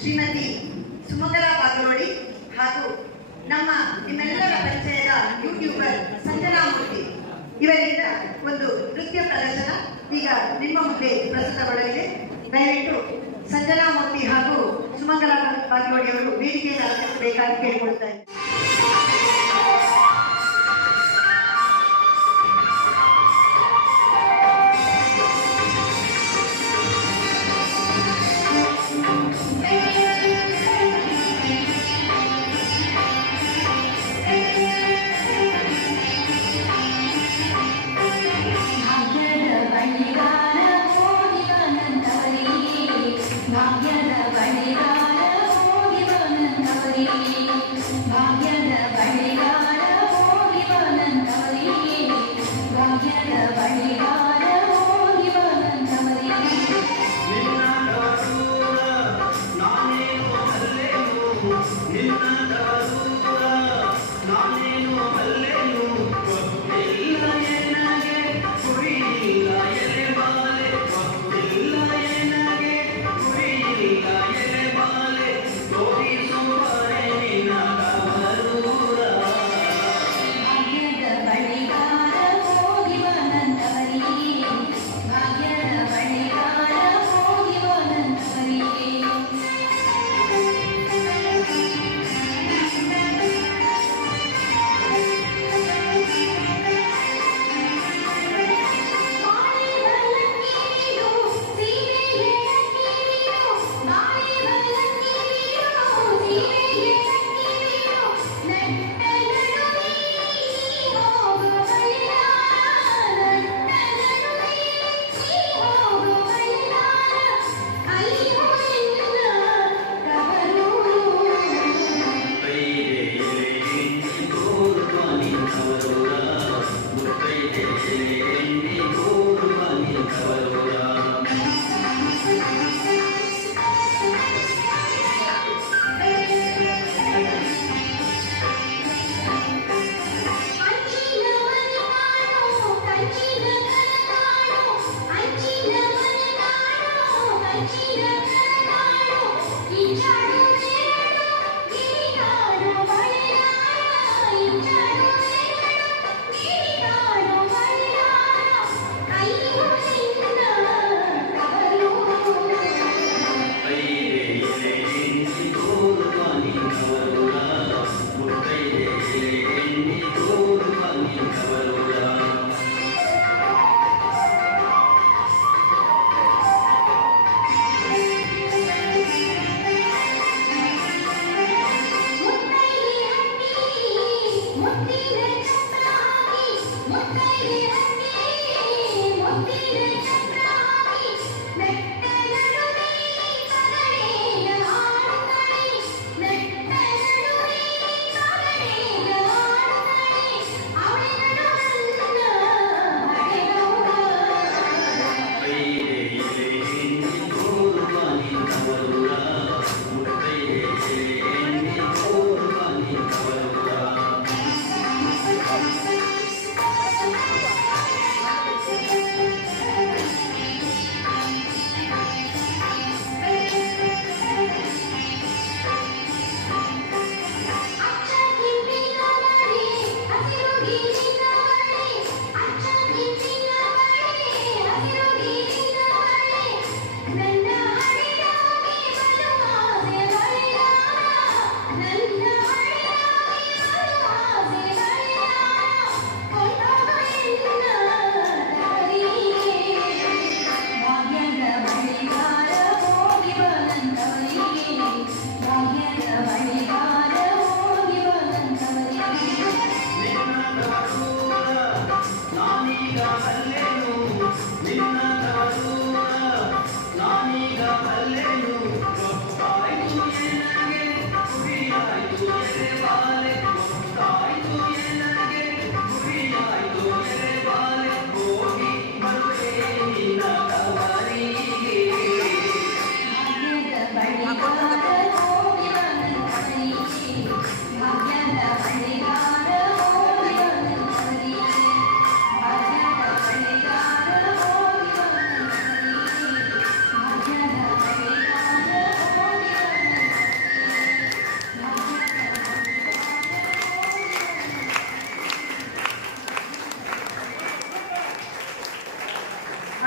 ಶ್ರೀಮತಿ ಸುಮಂಗಲಾ ಬಾಗಲೋಡಿ ಹಾಗೂ ನಮ್ಮ ನಿಮ್ಮೆಲ್ಲರ ಪರಿಚಯದ ಯೂಟ್ಯೂಬರ್ ಸಂಜನಾ ಮೂರ್ತಿ ಇವರಿಂದ ಒಂದು ನೃತ್ಯ ಪ್ರದರ್ಶನ ಈಗ ನಿಮ್ಮ ಮುಂದೆ ಪ್ರಸ್ತುತಗೊಳ್ಳಲಿದೆ. ದಯವಿಟ್ಟು ಸಂಜನಾ ಮೂರ್ತಿ ಹಾಗೂ ಸುಮಂಗಲಾ ಬಾಗಲೋಡಿ ಅವರು ವೇದಿಕೆಯನ್ನು ಅಲಂಕರಿಸಬೇಕಾಗಿ ಕೇಳಿಕೊಳ್ತಾರೆ.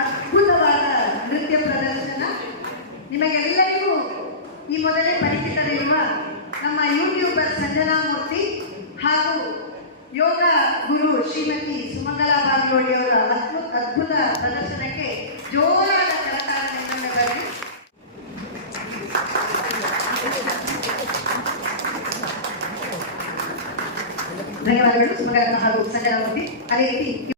ಅದ್ಭುತವಾದ ನೃತ್ಯ ಪ್ರದರ್ಶನ. ನಿಮಗೆಲ್ಲರಿಗೂ ಈ ಮೊದಲೇ ಪರಿಚಿತರಿರುವ ನಮ್ಮ ಯೂಟ್ಯೂಬರ್ ಸಂಜನಾ ಮೂರ್ತಿ ಹಾಗೂ ಯೋಗ ಗುರು ಶ್ರೀಮತಿ ಸುಮಂಗಲಾ ಬಾಗ್ಲೋಡಿ ಅವರ ಅದ್ಭುತ ಪ್ರದರ್ಶನಕ್ಕೆ ಜೋರಾದ ಕರತಾಳದಿಂದ ಬರಲಿ. ಧನ್ಯವಾದಗಳು ಸುಮಂಗಲಾ ಹಾಗೂ ಸಂಜನಾ ಮೂರ್ತಿ. ಅದೇ ರೀತಿ